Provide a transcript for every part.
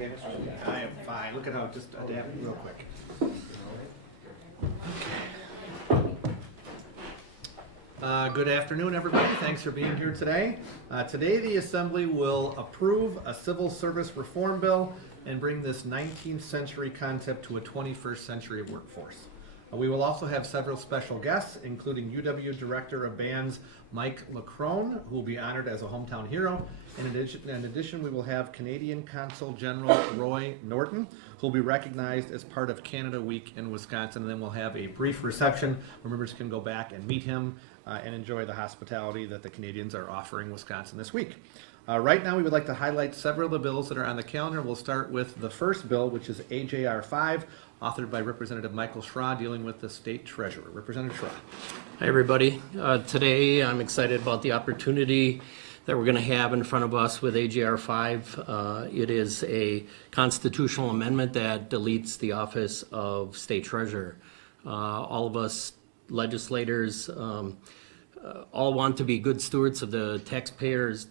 Okay, I am fine. Look at how it just adapted real quick. Good afternoon, everybody. Thanks for being here today. Today, the Assembly will approve a civil service reform bill and bring this 19th century concept to a 21st century workforce. We will also have several special guests, including UW Director of Bands Mike Lacrone, who will be honored as a hometown hero. In addition, we will have Canadian Consul General Roy Norton, who will be recognized as part of Canada Week in Wisconsin. And then we'll have a brief reception where members can go back and meet him and enjoy the hospitality that the Canadians are offering Wisconsin this week. Right now, we would like to highlight several of the bills that are on the calendar. We'll start with the first bill, which is AJR 5, authored by Representative Michael Schra, dealing with the state treasurer. Representative Schra. Hi, everybody. Today, I'm excited about the opportunity that we're going to have in front of us with AJR 5. It is a constitutional amendment that deletes the office of state treasurer. All of us legislators all want to be good stewards of the taxpayers'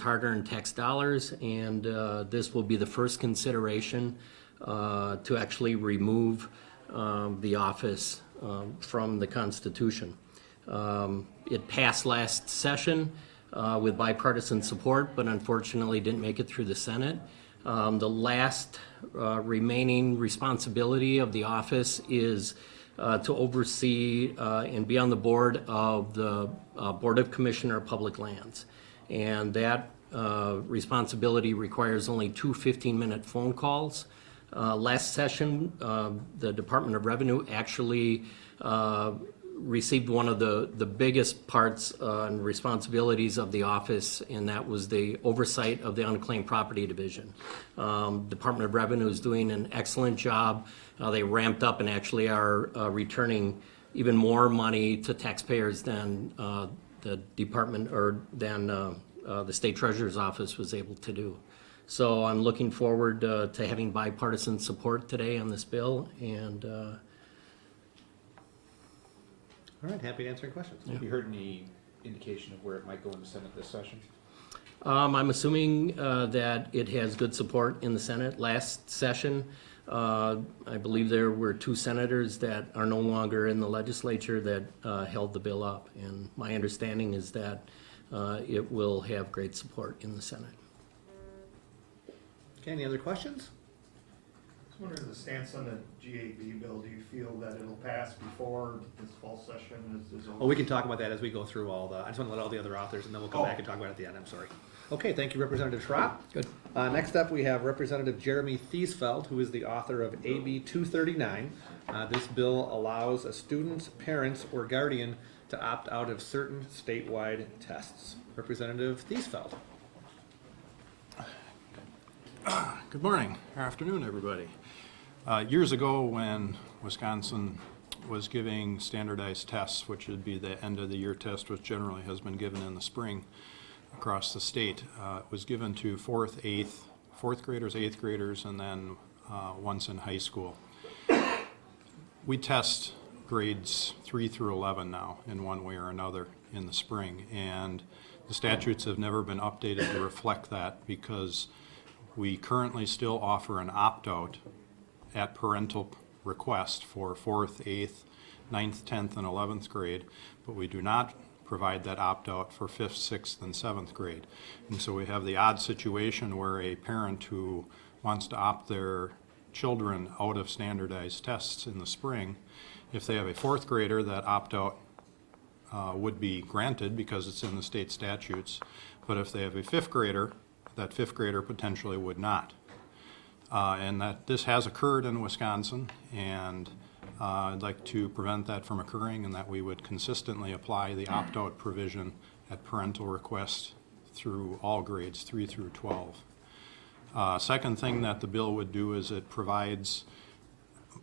hard-earned tax dollars, and this will be the first consideration to actually remove the office from the Constitution. It passed last session with bipartisan support, but unfortunately didn't make it through the Senate. The last remaining responsibility of the office is to oversee and be on the board of the Board of Commissioner of Public Lands. And that responsibility requires only two 15-minute phone calls. Last session, the Department of Revenue actually received one of the biggest parts and responsibilities of the office, and that was the oversight of the unclaimed property division. Department of Revenue is doing an excellent job. They ramped up and actually are returning even more money to taxpayers than the department or than the state treasurer's office was able to do. So I'm looking forward to having bipartisan support today on this bill, and All right, happy to answer any questions. Have you heard any indication of where it might go in the Senate this session? I'm assuming that it has good support in the Senate. Last session, I believe there were two senators that are no longer in the legislature that held the bill up, and my understanding is that it will have great support in the Senate. Okay, any other questions? I was wondering the stance on the GAB bill. Do you feel that it'll pass before this fall session is over? Well, we can talk about that as we go through all the, I just want to let all the other authors, and then we'll come back and talk about it at the end. I'm sorry. Okay, thank you, Representative Schra. Good. Next up, we have Representative Jeremy Thiesfeld, who is the author of AB 239. This bill allows a student's parents or guardian to opt out of certain statewide tests. Representative Thiesfeld. Good morning, or afternoon, everybody. Years ago, when Wisconsin was giving standardized tests, which would be the end of the year test, which generally has been given in the spring across the state, it was given to fourth graders, eighth graders, and then once in high school. We test grades 3 through 11 now in one way or another in the spring, and the statutes have never been updated to reflect that because we currently still offer an opt-out at parental request for 4th, 8th, 9th, 10th, and 11th grade, but we do not provide that opt-out for 5th, 6th, and 7th grade. And so we have the odd situation where a parent who wants to opt their children out of standardized tests in the spring, if they have a 4th grader, that opt-out would be granted because it's in the state statutes, but if they have a 5th grader, that 5th grader potentially would not. And that this has occurred in Wisconsin, and I'd like to prevent that from occurring, and that we would consistently apply the opt-out provision at parental request through all grades 3 through 12. Second thing that the bill would do is it provides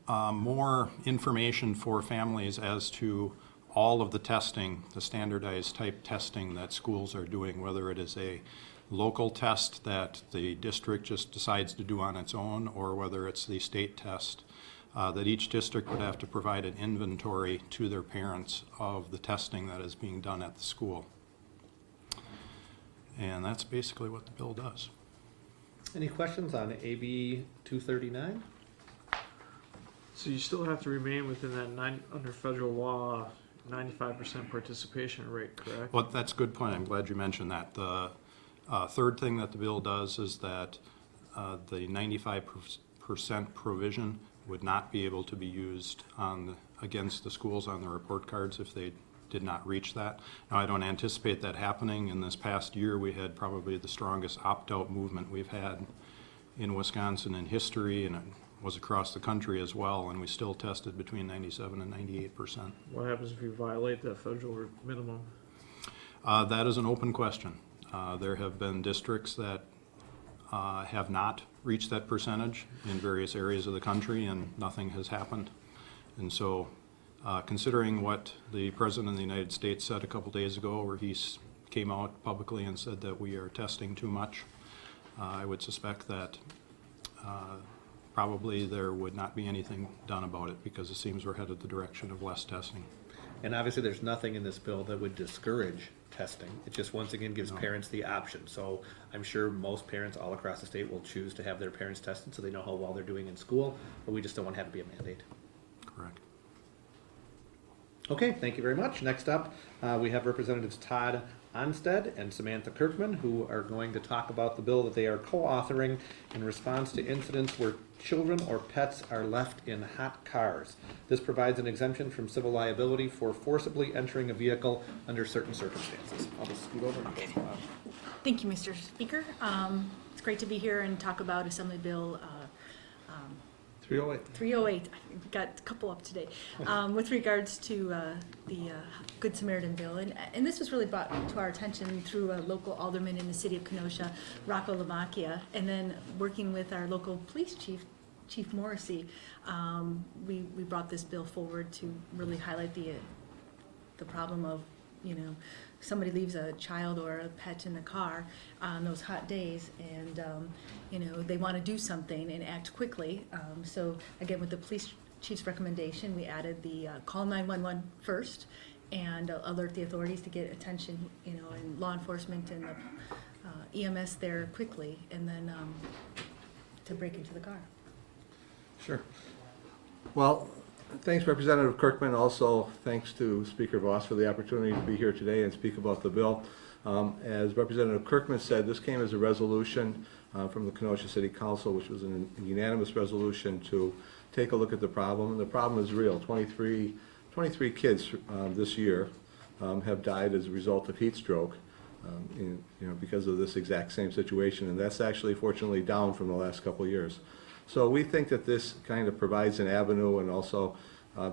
more information for families as to all of the testing, the standardized type testing that schools are doing, whether it is a local test that the district just decides to do on its own, or whether it's the state test, that each district would have to provide an inventory to their parents of the testing that is being done at the school. And that's basically what the bill does. Any questions on AB 239? So you still have to remain within that under federal law, 95% participation rate, correct? Well, that's a good point. I'm glad you mentioned that. The third thing that the bill does is that the 95% provision would not be able to be used against the schools on the report cards if they did not reach that. Now, I don't anticipate that happening. In this past year, we had probably the strongest opt-out movement we've had in Wisconsin in history, and it was across the country as well, and we still tested between 97 and 98%. What happens if you violate that federal minimum? That is an open question. There have been districts that have not reached that percentage in various areas of the country, and nothing has happened. And so, considering what the President of the United States said a couple days ago, where he came out publicly and said that we are testing too much, I would suspect that probably there would not be anything done about it, because it seems we're headed the direction of less testing. And obviously, there's nothing in this bill that would discourage testing. It just, once again, gives parents the option. So I'm sure most parents all across the state will choose to have their parents tested so they know how well they're doing in school, but we just don't want to have it be a mandate. Correct. Okay, thank you very much. Next up, we have Representatives Todd Onstead and Samantha Kirkman, who are going to talk about the bill that they are co-authoring in response to incidents where children or pets are left in hot cars. This provides an exemption from civil liability for forcibly entering a vehicle under certain circumstances. I'll just scoot over and go. Thank you, Mr. Speaker. It's great to be here and talk about Assembly Bill 308. 308. I got a couple up today. With regards to the Good Samaritan Bill. And this was really brought to our attention through a local alderman in the city of Kenosha, Rocco Lamacchia, and then working with our local police chief, Chief Morrissey. We brought this bill forward to really highlight the problem of, somebody leaves a child or a pet in the car on those hot days, and they want to do something and act quickly. So again, with the police chief's recommendation, we added the call 911 first and alert the authorities to get attention, and law enforcement and the EMS there quickly, and then to break into the car. Sure. Well, thanks Representative Kirkman. Also, thanks to Speaker Voss for the opportunity to be here today and speak about the bill. As Representative Kirkman said, this came as a resolution from the Kenosha City Council, which was a unanimous resolution to take a look at the problem. And the problem is real. 23 kids this year have died as a result of heat stroke, because of this exact same situation. And that's actually, fortunately, down from the last couple of years. So we think that this kind of provides an avenue and also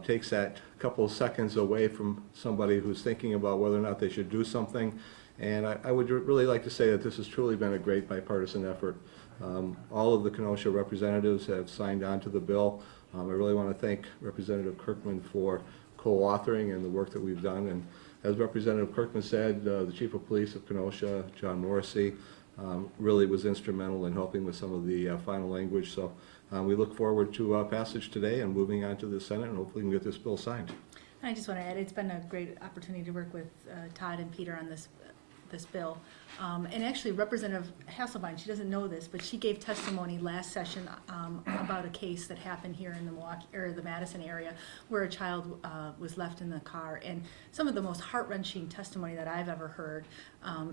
takes that couple of seconds away from somebody who's thinking about whether or not they should do something. And I would really like to say that this has truly been a great bipartisan effort. All of the Kenosha representatives have signed on to the bill. I really want to thank Representative Kirkman for co-authoring and the work that we've done. And as Representative Kirkman said, the Chief of Police of Kenosha, John Morrissey, really was instrumental in helping with some of the final language. So we look forward to passage today and moving on to the Senate, and hopefully we can get this bill signed. I just want to add, it's been a great opportunity to work with Todd and Peter on this bill. And actually, Representative Hasselbein, she doesn't know this, but she gave testimony last session about a case that happened here in the Milwaukee or the Madison area, where a child was left in the car, and some of the most heart-wrenching testimony that I've ever heard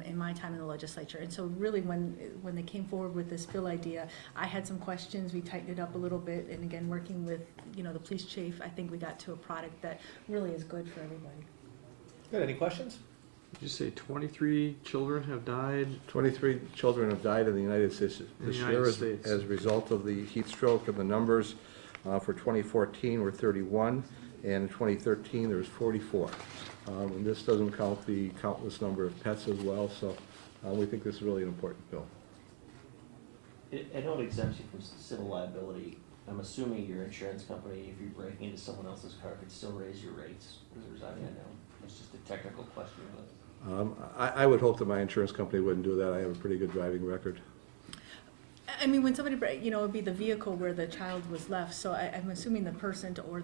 in my time in the legislature. And so, really, when they came forward with this bill idea, I had some questions. We tightened it up a little bit, and again, working with the police chief, I think we got to a product that really is good for everybody. Good. Any questions? Did you say 23 children have died? 23 children have died in the United States this year as a result of the heat stroke, and the numbers for 2014 were 31, and in 2013 there was 44. And this doesn't count the countless number of pets as well, so we think this is really an important bill. I know it exempts you from civil liability. I'm assuming your insurance company, if you're breaking into someone else's car, could still raise your rates as a result. I know it's just a technical question, but. I would hope that my insurance company wouldn't do that. I have a pretty good driving record. I mean, when somebody, it'd be the vehicle where the child was left, so I'm assuming the person or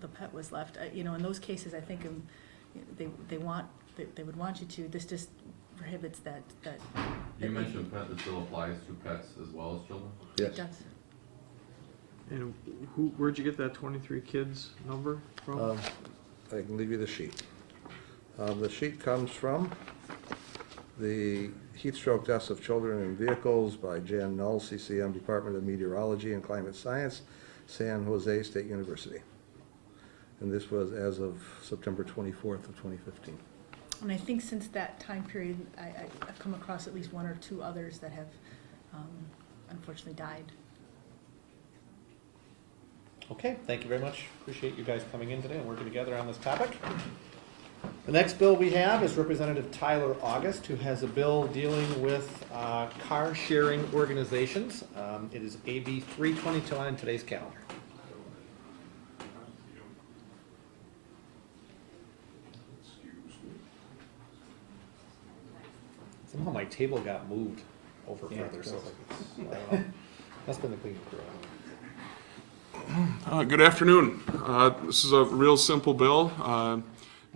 the pet was left. In those cases, I think they would want you to. This just prohibits that. You mentioned pet, this still applies to pets as well as children? Yes. It does. And where'd you get that 23 kids number from? I can leave you the sheet. The sheet comes from the heat stroke deaths of children in vehicles by Jan Null, CCM, Department of Meteorology and Climate Science, San Jose State University. And this was as of September 24th of 2015. And I think since that time period, I've come across at least one or two others that have unfortunately died. Okay, thank you very much. Appreciate you guys coming in today and working together on this topic. The next bill we have is Representative Tyler August, who has a bill dealing with car sharing organizations. It is AB 322 on today's calendar. Somehow my table got moved over further, so I don't know. Must have been the cleaning crew. Good afternoon. This is a real simple bill.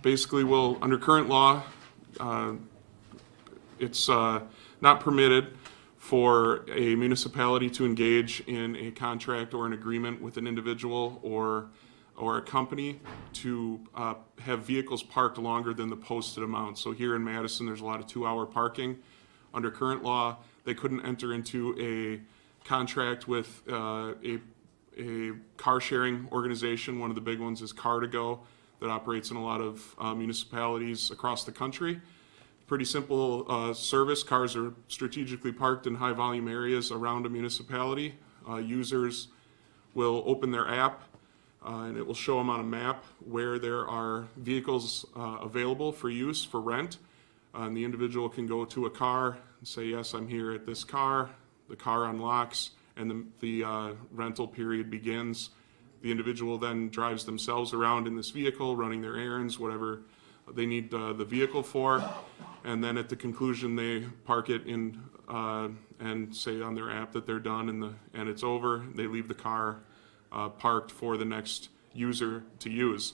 Basically, under current law, it's not permitted for a municipality to engage in a contract or an agreement with an individual or a company to have vehicles parked longer than the posted amount. So here in Madison, there's a lot of 2-hour parking. Under current law, they couldn't enter into a contract with a car sharing organization. One of the big ones is Car2Go that operates in a lot of municipalities across the country. Pretty simple service. Cars are strategically parked in high volume areas around a municipality. Users will open their app and it will show them on a map where there are vehicles available for use for rent. And the individual can go to a car and say, yes, I'm here at this car. The car unlocks and the rental period begins. The individual then drives themselves around in this vehicle, running their errands, whatever they need the vehicle for. And then at the conclusion, they park it in and say on their app that they're done and it's over. They leave the car parked for the next user to use.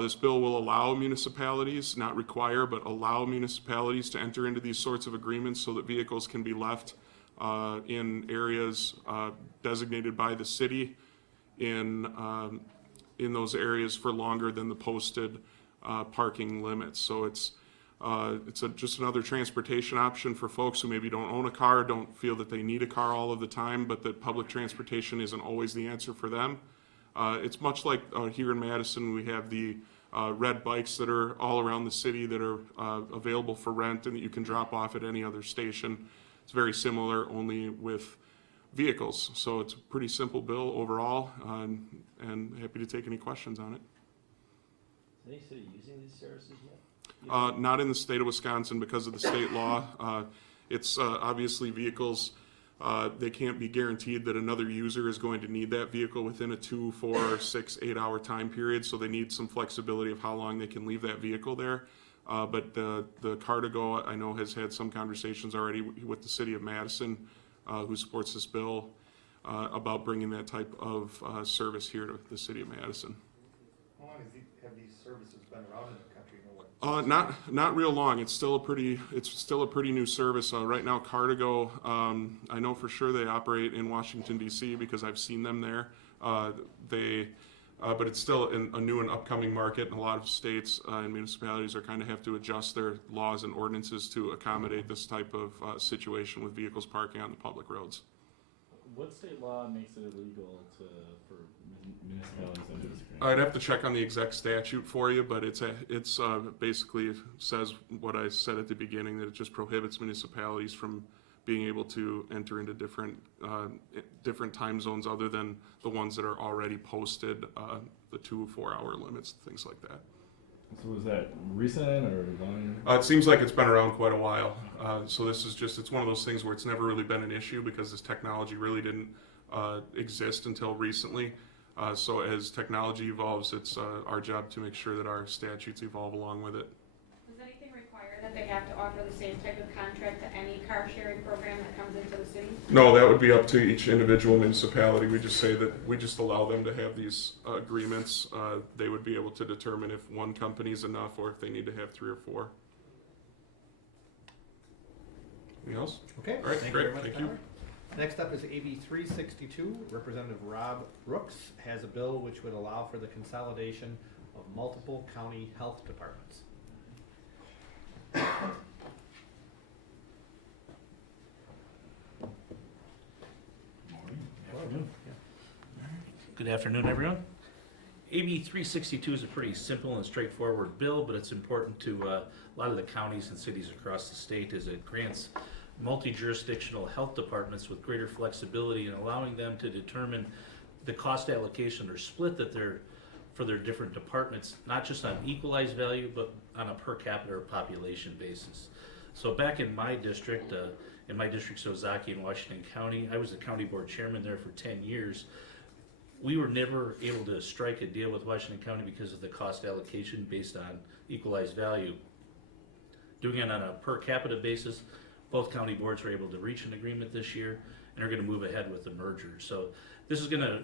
This bill will allow municipalities, not require, but allow municipalities to enter into these sorts of agreements so that vehicles can be left in areas designated by the city in those areas for longer than the posted parking limits. So it's just another transportation option for folks who maybe don't own a car, don't feel that they need a car all of the time, but that public transportation isn't always the answer for them. It's much like here in Madison, we have the red bikes that are all around the city that are available for rent and that you can drop off at any other station. It's very similar, only with vehicles. So it's a pretty simple bill overall, and happy to take any questions on it. Is any city using these services yet? Not in the state of Wisconsin because of the state law. It's obviously vehicles, they can't be guaranteed that another user is going to need that vehicle within a 2, 4, 6, 8 hour time period, so they need some flexibility of how long they can leave that vehicle there. But the Car2Go, I know, has had some conversations already with the city of Madison, who supports this bill, about bringing that type of service here to the city of Madison. How long have these services been around in the country? Not real long. It's still a pretty new service. Right now, Car2Go, I know for sure they operate in Washington D.C. because I've seen them there. But it's still a new and upcoming market, and a lot of states and municipalities are kind of have to adjust their laws and ordinances to accommodate this type of situation with vehicles parking on the public roads. What state law makes it illegal for municipalities under this agreement? I'd have to check on the exact statute for you, but it's basically says what I said at the beginning, that it just prohibits municipalities from being able to enter into different time zones other than the ones that are already posted, the 2-4 hour limits, things like that. So was that recent or long? It seems like it's been around quite a while. So this is it's one of those things where it's never really been an issue because this technology really didn't exist until recently. So as technology evolves, it's our job to make sure that our statutes evolve along with it. Does anything require that they have to offer the same type of contract to any car sharing program that comes into the city? No, that would be up to each individual municipality. We just say that we just allow them to have these agreements. They would be able to determine if one company is enough or if they need to have 3 or 4. Anything else? Okay, All right, thank you great, very much, thank you. Tyler. Next up is AB 362. Representative Rob Brooks has a bill which would allow for the consolidation of multiple county health departments. Good afternoon, everyone. AB 362 is a pretty simple and straightforward bill, but it's important to a lot of the counties and cities across the state as it grants multi-jurisdictional health departments with greater flexibility in allowing them to determine the cost allocation or split that they're for their different departments, not just on equalized value, but on a per capita or population basis. So back in my district, Ozaki in Washington County, I was the county board chairman there for 10 years. We were never able to strike a deal with Washington County because of the cost allocation based on equalized value. Doing it on a per capita basis, both county boards were able to reach an agreement this year and are going to move ahead with the merger. So this is going to,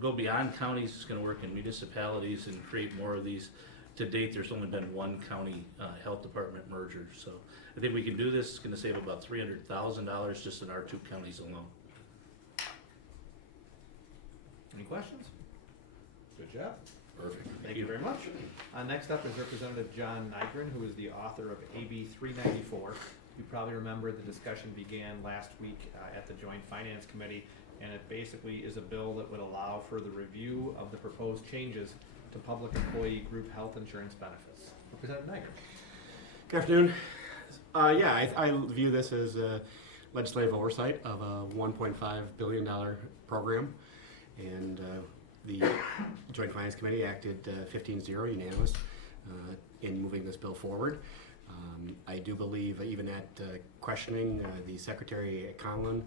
go beyond counties. It's going to work in municipalities and create more of these. To date, there's only been one county health department merger. So I think we can do this. It's going to save about $300,000 just in our two counties alone. Any questions? Good job. Perfect. Thank you very much. Next up is Representative John Nygren, who is the author of AB 394. You probably remember the discussion began last week at the Joint Finance Committee, and it basically is a bill that would allow for the review of the proposed changes to public employee group health insurance benefits. Representative Nygren. Good afternoon. I view this as a legislative oversight of a $1.5 billion program, and the Joint Finance Committee acted 15-0 unanimous in moving this bill forward. I do believe, even at questioning the Secretary Conlon,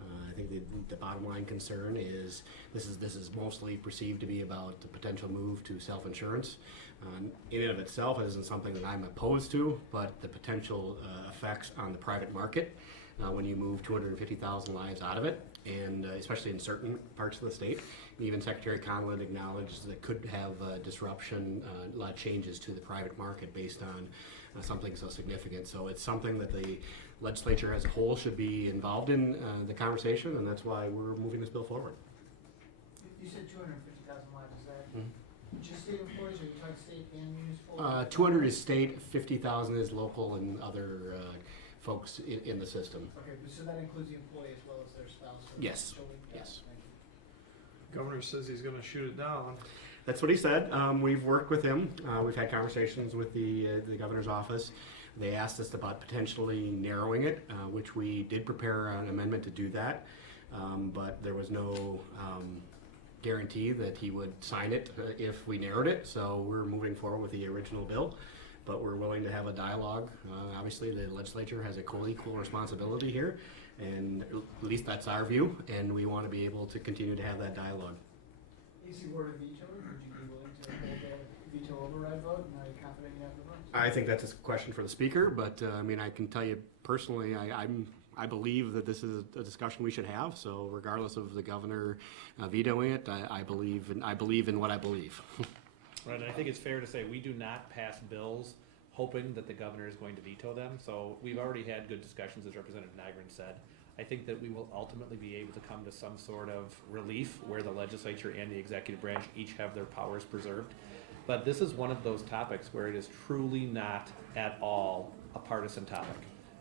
I think the bottom line concern is this is mostly perceived to be about the potential move to self-insurance. In and of itself, it isn't something that I'm opposed to, but the potential effects on the private market when you move 250,000 lives out of it, and especially in certain parts of the state. Even Secretary Conlon acknowledged that could have disruption, a lot of changes to the private market based on something so significant. So it's something that the legislature as a whole should be involved in the conversation, and that's why we're moving this bill forward. You said 250,000 lives, is that just state employees, or you talking state and municipal? 200 is state, 50,000 is local and other folks in the system. Okay, so that includes the employee as well as their spouse? Or Yes. children? Yes. Thank you. Governor says he's gonna shoot it down. That's what he said. We've worked with him. We've had conversations with the governor's office. They asked us about potentially narrowing it, which we did prepare an amendment to do that, but there was no guarantee that he would sign it if we narrowed it. So we're moving forward with the original bill, but we're willing to have a dialogue. Obviously, the legislature has a co-equal responsibility here, and at least that's our view, and we want to be able to continue to have that dialogue. If you were to veto it, would you be willing to hold a veto override vote, and are you confident you have the votes? I think that's a question for the speaker, but I can tell you personally, I believe that this is a discussion we should have. So regardless of the governor vetoing it, I believe in what I believe. Right, and I think it's fair to say we do not pass bills hoping that the governor is going to veto them. So we've already had good discussions, as Representative Nygren said. I think that we will ultimately be able to come to some sort of relief where the legislature and the executive branch each have their powers preserved. But this is one of those topics where it is truly not at all a partisan topic.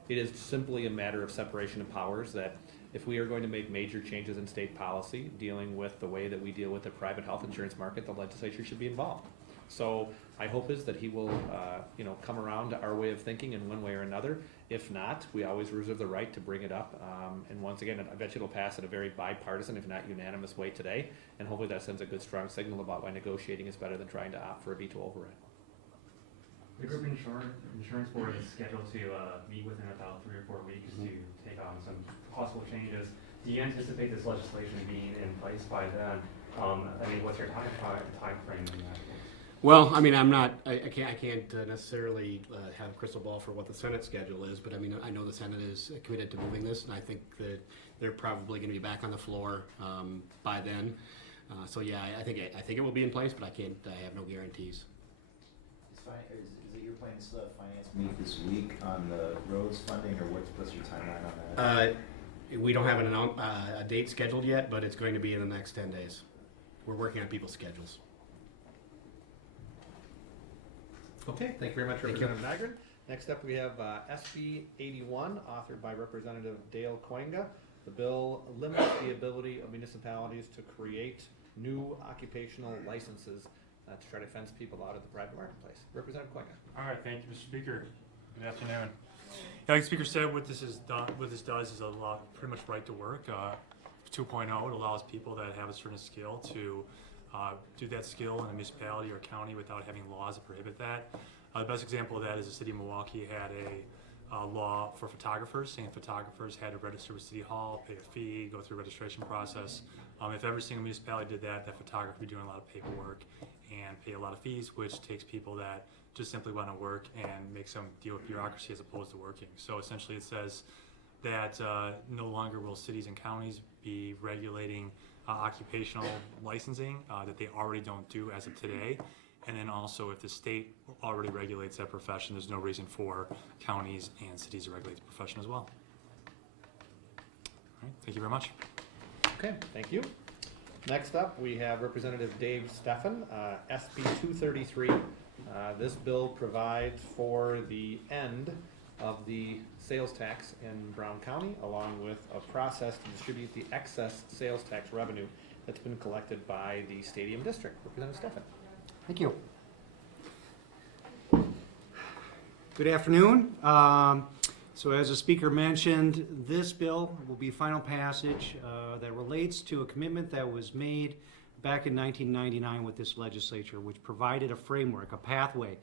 It is simply a matter of separation of powers, that if we are going to make major changes in state policy dealing with the way that we deal with the private health insurance market, the legislature should be involved. So my hope is that he will, come around to our way of thinking in one way or another. If not, we always reserve the right to bring it up. And once again, I bet you it'll pass in a very bipartisan, if not unanimous way today. And hopefully that sends a good, strong signal about why negotiating is better than trying to opt for a veto override. The group insurance board is scheduled to meet within about 3 or 4 weeks to take on some possible changes. Do you anticipate this legislation being in place by then? What's your time frame on that? Well, I can't necessarily have a crystal ball for what the Senate schedule is, but I know the Senate is committed to moving this, and I think that they're probably going to be back on the floor by then. I think it will be in place, but I have no guarantees. Is is it your plan to still have finance meet this week on the roads funding, or what's your timeline on that? We don't have a date scheduled yet, but it's going to be in the next 10 days. We're working on people's schedules. Okay, thank you very much, Thank you. Representative Nygren. Next up, we have SB 81, authored by Representative Dale Coinga. The bill limits the ability of municipalities to create new occupational licenses to try to fence people out of the private marketplace. Representative Coinga. All right, thank you, Mr. Speaker. Good afternoon. Yeah, like the Speaker said, what this does is allow pretty much right to work. 2.0, it allows people that have a certain skill to do that skill in a municipality or county without having laws that prohibit that. The best example of that is the city of Milwaukee had a law for photographers, saying photographers had to register with City Hall, pay a fee, go through a registration process. If every single municipality did that, that photographer would be doing a lot of paperwork and pay a lot of fees, which takes people that just simply want to work and makes them deal with bureaucracy as opposed to working. So essentially it says that no longer will cities and counties be regulating occupational licensing that they already don't do as of today. And then also, if the state already regulates that profession, there's no reason for counties and cities to regulate the profession as well. All right, thank you very much. Okay, thank you. Next up, we have Representative Dave Steffen, SB 233. This bill provides for the end of the sales tax in Brown County, along with a process to distribute the excess sales tax revenue that's been collected by the Stadium District. Representative Steffen. Thank you. Good afternoon. So as the speaker mentioned, this bill will be final passage that relates to a commitment that was made back in 1999 with this legislature, which provided a framework, a pathway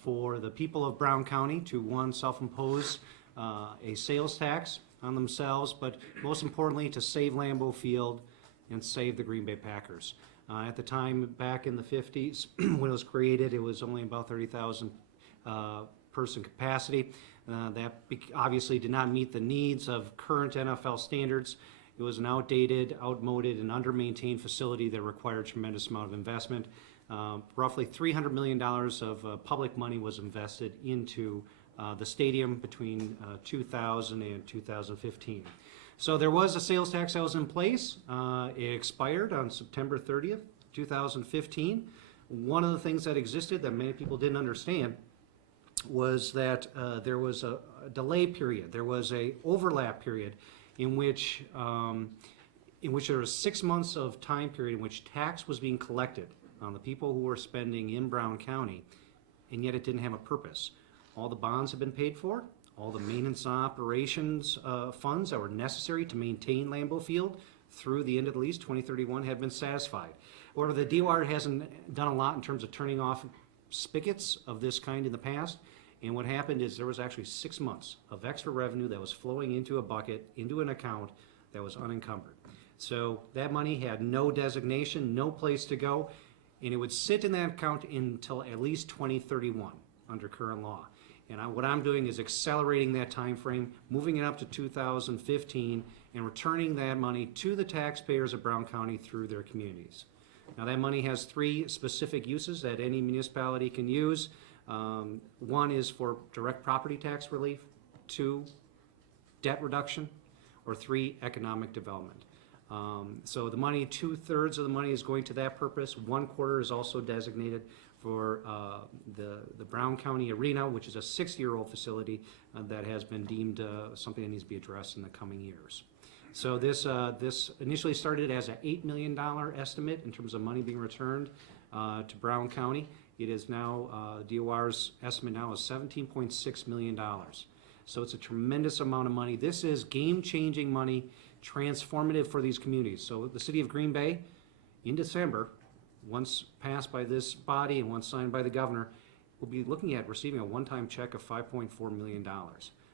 for the people of Brown County to, one, self-impose a sales tax on themselves, but most importantly to save Lambeau Field and save the Green Bay Packers. At the time, back in the 50s, when it was created, it was only about 30,000 person capacity. That obviously did not meet the needs of current NFL standards. It was an outdated, outmoded, and under-maintained facility that required a tremendous amount of investment. Roughly $300 million of public money was invested into the stadium between 2000 and 2015. So there was a sales tax that was in place. It expired on September 30th, 2015. One of the things that existed that many people didn't understand was that there was a delay period. There was a overlap period in which there was 6 months of time period in which tax was being collected on the people who were spending in Brown County, and yet it didn't have a purpose. All the bonds have been paid for. All the maintenance and operations funds that were necessary to maintain Lambeau Field through the end of the lease, 2031, have been satisfied. However, the DOR hasn't done a lot in terms of turning off spigots of this kind in the past. And what happened is there was actually 6 months of extra revenue that was flowing into a bucket, into an account that was unencumbered. So that money had no designation, no place to go, and it would sit in that account until at least 2031 under current law. And what I'm doing is accelerating that time frame, moving it up to 2015, and returning that money to the taxpayers of Brown County through their communities. Now that money has 3 specific uses that any municipality can use. One is for direct property tax relief, 2, debt reduction, or 3, economic development. So the money, 2/3 of the money is going to that purpose. 1/4 is also designated for the Brown County Arena, which is a 6-year-old facility that has been deemed something that needs to be addressed in the coming years. So this initially started as an $8 million estimate in terms of money being returned to Brown County. It is now, DOR's estimate now is $17.6 million. So it's a tremendous amount of money. This is game-changing money, transformative for these communities. So the city of Green Bay, in December, once passed by this body and once signed by the governor, will be looking at receiving a one-time check of $5.4 million.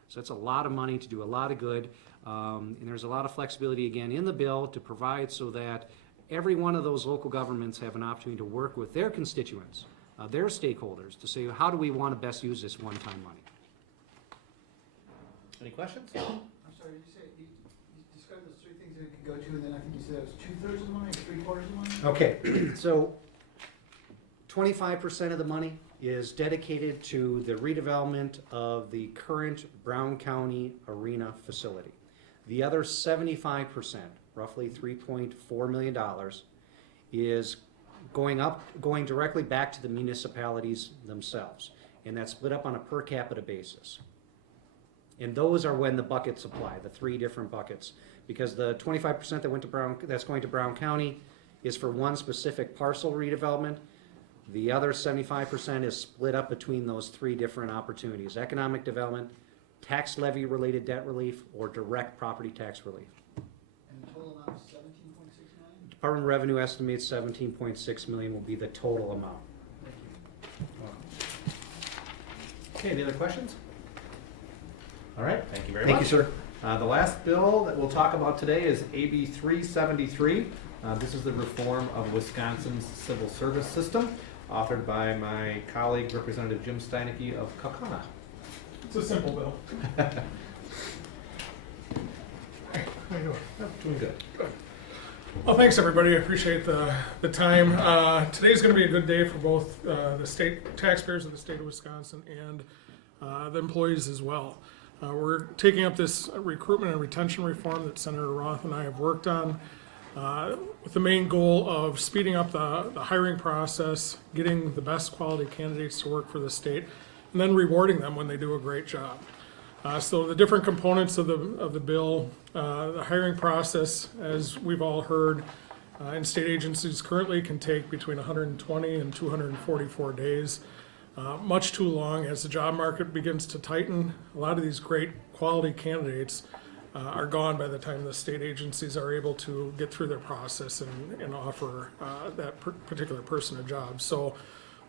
So that's a lot of money to do a lot of good. And there's a lot of flexibility, again, in the bill to provide so that every one of those local governments have an opportunity to work with their constituents, their stakeholders, to say, how do we want to best use this one-time money? Any questions? I'm sorry, you said, you described those 3 things that it could go to, and then I think you said it was 2/3 of the money, or 3/4 of the money? Okay, so 25% of the money is dedicated to the redevelopment of the current Brown County Arena facility. The other 75%, roughly $3.4 million, is going directly back to the municipalities themselves. And that's split up on a per capita basis. And those are when the buckets apply, the 3 different buckets. Because the 25% that's going to Brown County is for one specific parcel redevelopment. The other 75% is split up between those 3 different opportunities: economic development, tax levy related debt relief, or direct property tax relief. And the total amount is 17.6 million? Department of Revenue estimates 17.6 million will be the total amount. Okay, any other questions? All right, thank you very Thank much. you, sir. The last bill that we'll talk about today is AB 373. This is the reform of Wisconsin's civil service system, authored by my colleague, Representative Jim Steinecke of Kaukauna. It's a simple bill. How you doing? Doing good. Well, thanks everybody. I appreciate the time. Today's going to be a good day for both the state taxpayers of the state of Wisconsin and the employees as well. We're taking up this recruitment and retention reform that Senator Roth and I have worked on, with the main goal of speeding up the hiring process, getting the best quality candidates to work for the state, and then rewarding them when they do a great job. So the different components of the bill, the hiring process, as we've all heard, in state agencies currently can take between 120 and 244 days. Much too long. As the job market begins to tighten, a lot of these great quality candidates are gone by the time the state agencies are able to get through their process and offer that particular person a job. So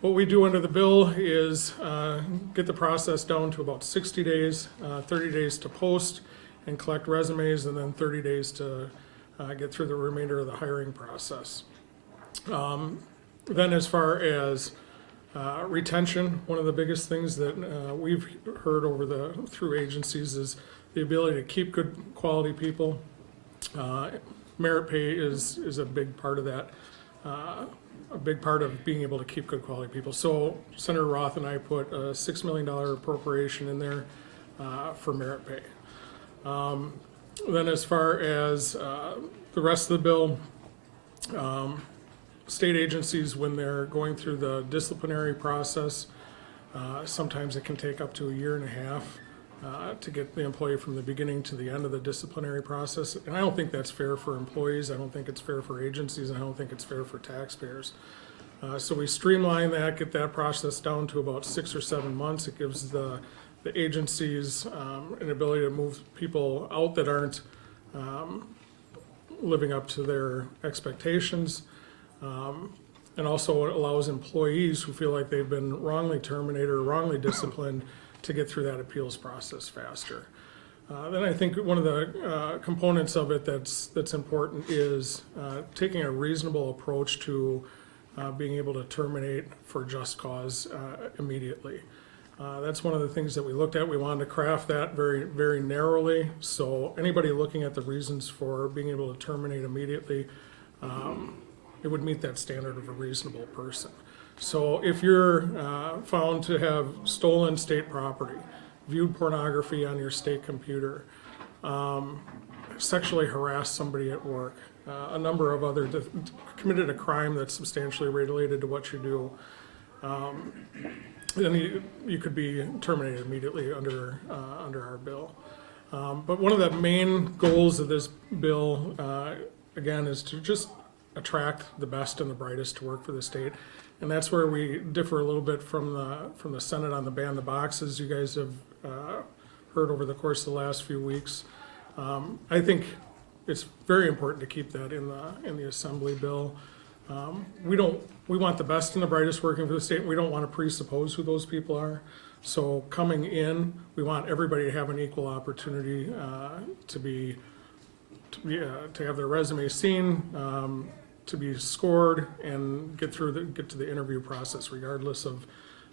what we do under the bill is get the process down to about 60 days, 30 days to post and collect resumes, and then 30 days to get through the remainder of the hiring process. Then as far as retention, one of the biggest things that we've heard through agencies is the ability to keep good quality people. Merit pay is a big part of that, a big part of being able to keep good quality people. So Senator Roth and I put a $6 million appropriation in there for merit pay. Then as far as the rest of the bill, state agencies, when they're going through the disciplinary process, sometimes it can take up to 1.5 years to get the employee from the beginning to the end of the disciplinary process. And I don't think that's fair for employees, I don't think it's fair for agencies, and I don't think it's fair for taxpayers. So we streamline that, get that process down to about 6 or 7 months. It gives the agencies an ability to move people out that aren't living up to their expectations. And also it allows employees who feel like they've been wrongly terminated or wrongly disciplined to get through that appeals process faster. Then I think one of the components of it that's important is taking a reasonable approach to being able to terminate for just cause immediately. That's one of the things that we looked at. We wanted to craft that very, very narrowly, so anybody looking at the reasons for being able to terminate immediately, it would meet that standard of a reasonable person. So if you're found to have stolen state property, viewed pornography on your state computer, sexually harassed somebody at work, a number of other, committed a crime that's substantially related to what you do, then you could be terminated immediately under our bill. But one of the main goals of this bill, again, is to just attract the best and the brightest to work for the state. And that's where we differ a little bit from the Senate on the ban the boxes you guys have heard over the course of the last few weeks. I think it's very important to keep that in the Assembly bill. We want the best and the brightest working for the state. We don't want to presuppose who those people are. So coming in, we want everybody to have an equal opportunity to have their resume seen, to be scored, and get to the interview process, regardless of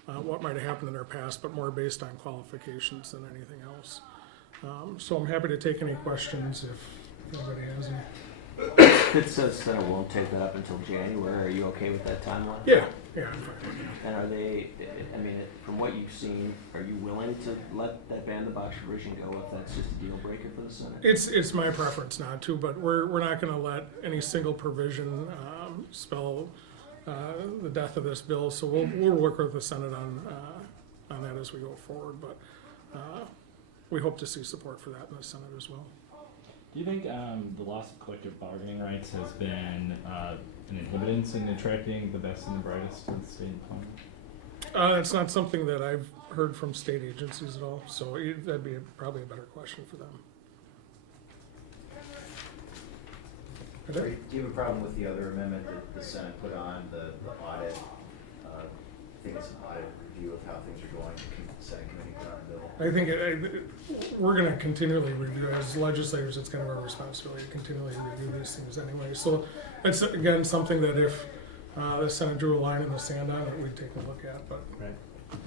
what might have happened in their past, but more based on qualifications than anything else. So I'm happy to take any questions if anybody has any. It says Senate won't take that up until January. Are you okay with that timeline? Yeah, I'm fine with that. And are they, I mean, from what you've seen, are you willing to let that ban the box provision go if that's just a deal breaker for the Senate? It's my preference not to, but we're not gonna let any single provision, spell, the death of this bill, so we'll work with the Senate on that as we go forward, but, we hope to see support for that in the Senate as well. Do you think the loss of collective bargaining rights has been an inhibitance in attracting the best and the brightest to the state employment? That's not something that I've heard from state agencies at all, so that'd be probably a better question for them. Do you have a problem with the other amendment that the Senate put on, the audit? I think it's an audit review of how things are going, the Senate committee put on the bill. I think we're gonna continually review, as legislators, it's kind of our responsibility to continually review these things anyway. So it's, again, something that if the Senate drew a line in the sand on it, we'd take a look at, but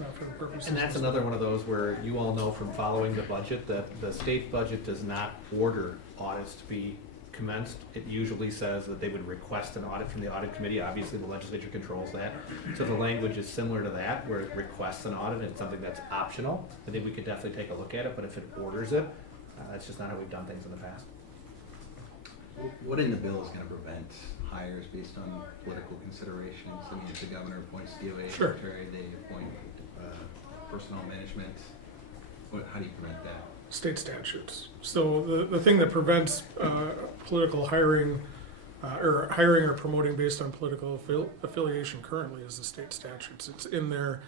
not for the purposes. And that's another one of those where you all know from following the budget that the state budget does not order audits to be commenced. It usually says that they would request an audit from the audit committee. Obviously, the legislature controls that. So the language is similar to that, where it requests an audit and it's something that's optional. I think we could definitely take a look at it, but if it orders it, that's just not how we've done things in the past. What in the bill is gonna prevent hires based on political considerations? I mean, if the governor appoints DOA secretary, they appoint personnel management, how do you prevent that? State statutes. So the thing that prevents political hiring or hiring or promoting based on political affiliation currently is the state statutes. It's in there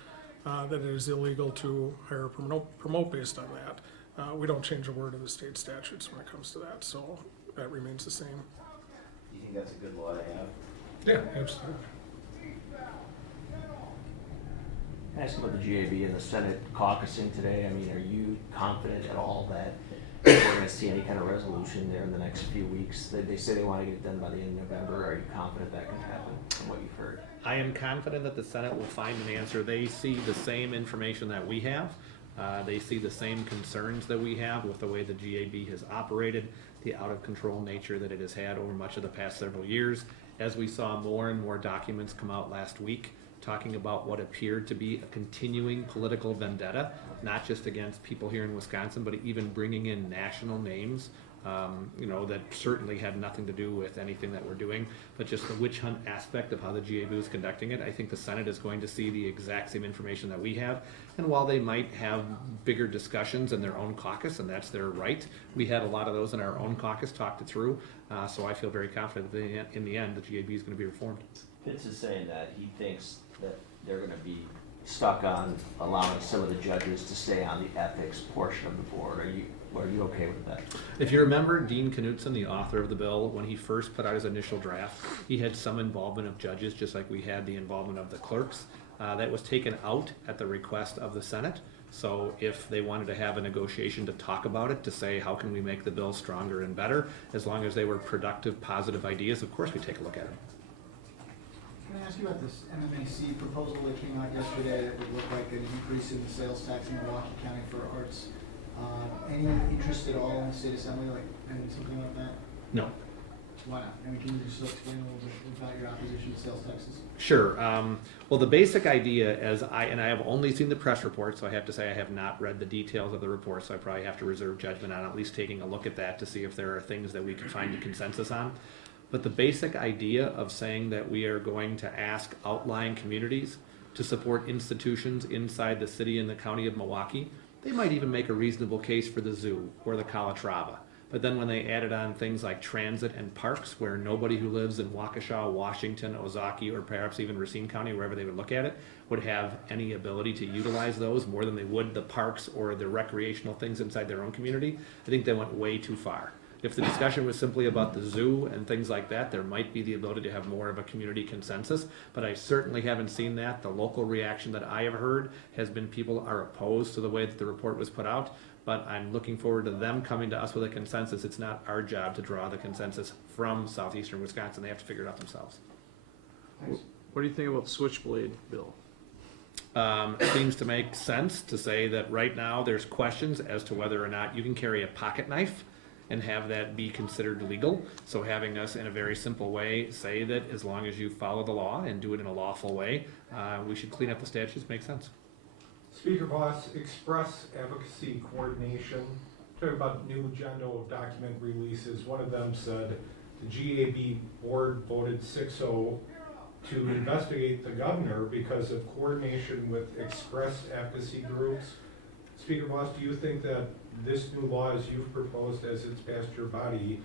that it is illegal to hire or promote based on that. We don't change a word of the state statutes when it comes to that, so that remains the same. Do you think that's a good law to have? Yeah, absolutely. Can I ask about the GAB and the Senate caucusing today? I mean, are you confident at all that we're gonna see any kind of resolution there in the next few weeks? They say they wanna get it done by the end of November. Are you confident that can happen from what you've heard? I am confident that the Senate will find an answer. They see the same information that we have. They see the same concerns that we have with the way the GAB has operated, the out-of-control nature that it has had over much of the past several years. As we saw more and more documents come out last week talking about what appeared to be a continuing political vendetta, not just against people here in Wisconsin, but even bringing in national names, that certainly had nothing to do with anything that we're doing, but just the witch hunt aspect of how the GAB is conducting it. I think the Senate is going to see the exact same information that we have, and while they might have bigger discussions in their own caucus, and that's their right, we had a lot of those in our own caucus, talked it through, so I feel very confident that in the end, the GAB is going to be reformed. Pitts is saying that he thinks that they're gonna be stuck on allowing some of the judges to stay on the ethics portion of the board. Are you okay with that? If you remember Dean Knutson, the author of the bill, when he first put out his initial draft, he had some involvement of judges, just like we had the involvement of the clerks. That was taken out at the request of the Senate. So if they wanted to have a negotiation to talk about it, to say how can we make the bill stronger and better, as long as they were productive, positive ideas, of course we take a look at them. Can I ask you about this MMAC proposal that came out yesterday that would look like an increase in the sales tax in Milwaukee County for arts? Any interest at all in the state assembly, like something like that? No. Why not? I mean, can you just explain a little bit about your opposition to sales taxes? Sure. Well, the basic idea, I have only seen the press report, so I have to say I have not read the details of the report, so I probably have to reserve judgment on at least taking a look at that to see if there are things that we can find a consensus on. But the basic idea of saying that we are going to ask outlying communities to support institutions inside the city and the county of Milwaukee, they might even make a reasonable case for the zoo or the Calatrava. But then when they added on things like transit and parks, where nobody who lives in Waukesha, Washington, Ozaukee, or perhaps even Racine County, wherever they would look at it, would have any ability to utilize those more than they would the parks or the recreational things inside their own community, I think they went way too far. If the discussion was simply about the zoo and things like that, there might be the ability to have more of a community consensus, but I certainly haven't seen that. The local reaction that I have heard has been people are opposed to the way that the report was put out, but I'm looking forward to them coming to us with a consensus. It's not our job to draw the consensus from southeastern Wisconsin. They have to figure it out themselves. What do you think about the switchblade bill? It seems to make sense to say that right now there's questions as to whether or not you can carry a pocket knife and have that be considered legal. So having us in a very simple way say that as long as you follow the law and do it in a lawful way, we should clean up the statutes, makes sense. Speaker Voss, express advocacy coordination, talking about new agenda of document releases. One of them said the GAB board voted 6-0 to investigate the governor because of coordination with express advocacy groups. Speaker Voss, do you think that this new law, as you've proposed, as it's passed your body,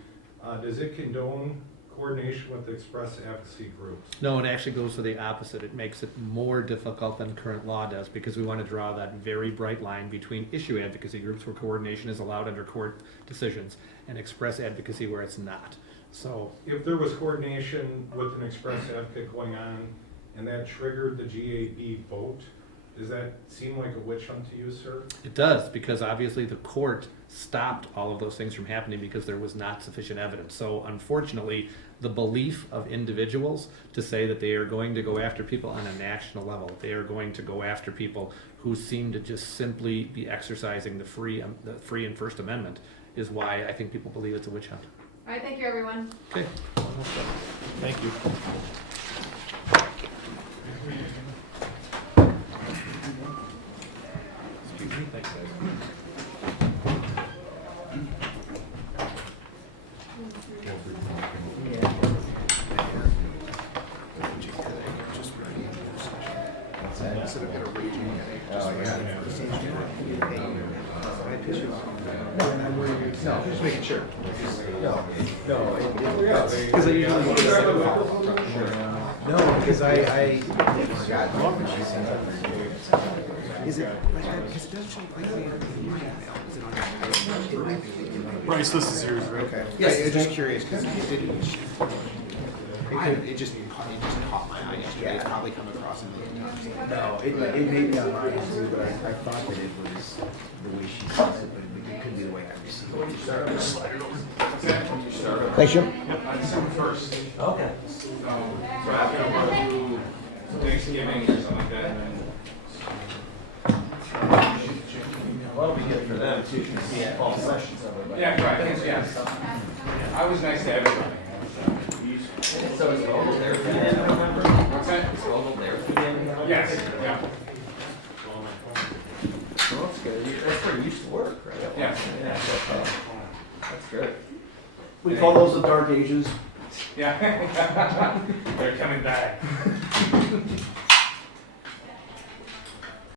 does it condone coordination with express advocacy groups? No, it actually goes to the opposite. It makes it more difficult than current law does because we want to draw that very bright line between issue advocacy groups where coordination is allowed under court decisions and express advocacy where it's not. So if there was coordination with an express advocate going on and that triggered the GAB vote, does that seem like a witch hunt to you, sir? it does, because obviously the court stopped all of those things from happening because there was not sufficient evidence. So unfortunately, the belief of individuals to say that they are going to go after people on a national level, they are going to go after people who seem to just simply be exercising the free and First Amendment, is why I think people believe it's a witch hunt. All right, thank you, everyone. Okay. Thank you. Excuse me. Thanks, guys. No, just making sure. No, Because I usually look at it. No, because I forgot. Is it, because it doesn't show like the email. Is it on your Bryce, this is yours, right? Okay. Yeah, I'm just curious, because it didn't. It just caught my eye yesterday. It's probably come across a million times. No, it may be on mine too, but I thought that it was the way she says it, but it could be the way I received it. Thanks, Jim. Yep, I December 1st. Okay. So after I'm going through Thanksgiving or something like that, and then. Well, it'll be good for them too, to see fall sessions of it. Yeah, right, yeah. I was nice to everybody. So is Vogel there for the end of November? What's that? Is Vogel there for the end of November? Yes, yeah. Well, that's good. That's where you used to work, right? Yeah. Yeah, that's good. We call those the dark ages. Yeah. They're coming back.